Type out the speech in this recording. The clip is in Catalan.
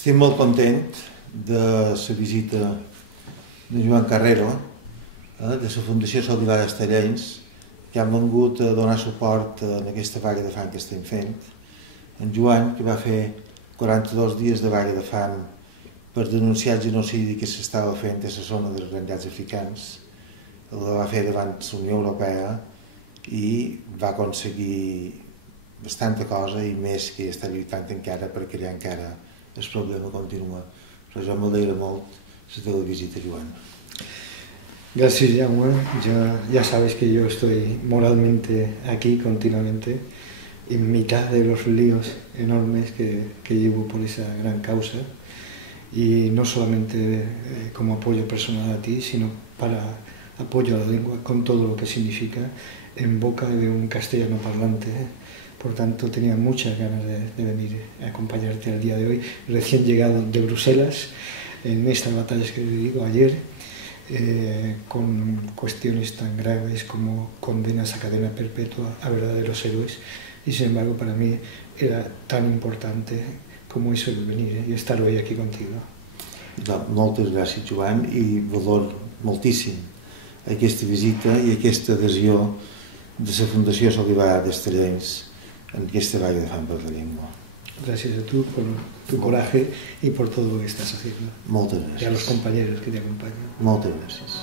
Estic molt content de la visita de Joan Carrero, de la Fundació Saldivar d'Estellencs, que han vengut a donar suport en aquesta vaga de fam que estem fent. En Joan, que va fer 42 dies de vaga de fam per denunciar el genocidi que s'estava fent a la zona dels Granllats africans, el va fer davant la Unió Europea i va aconseguir bastanta cosa i més que està lluitant encara perquè allà encara el problema continua. Però jo m'alegra molt la teva visita, Joan. Gracias, Jaume. Ya sabes que yo estoy moralmente aquí continuamente, en mitad de los líos enormes que llevo por esa gran causa, y no solamente como apoyo personal a ti, sino para apoyo a la lengua, con todo lo que significa, en boca de un castellano parlante. Por tanto, tenía muchas ganas de venir a acompañarte el día de hoy, recién llegado de Bruselas, en estas batallas que te digo ayer, con cuestiones tan graves como condenas a cadena perpetua a verdaderos héroes, y sin embargo para mí era tan importante como eso el venir y estar hoy aquí contigo. Moltes gràcies, Joan, i valoro moltíssim aquesta visita i aquesta adhesió de la Fundació Saldivar d'Estellencs en aquesta vaga de fam per la llengua. Gracias a tú por tu coraje y por todo lo que estás haciendo. Moltes gràcies. Y a los compañeros que te acompañan. Moltes gràcies.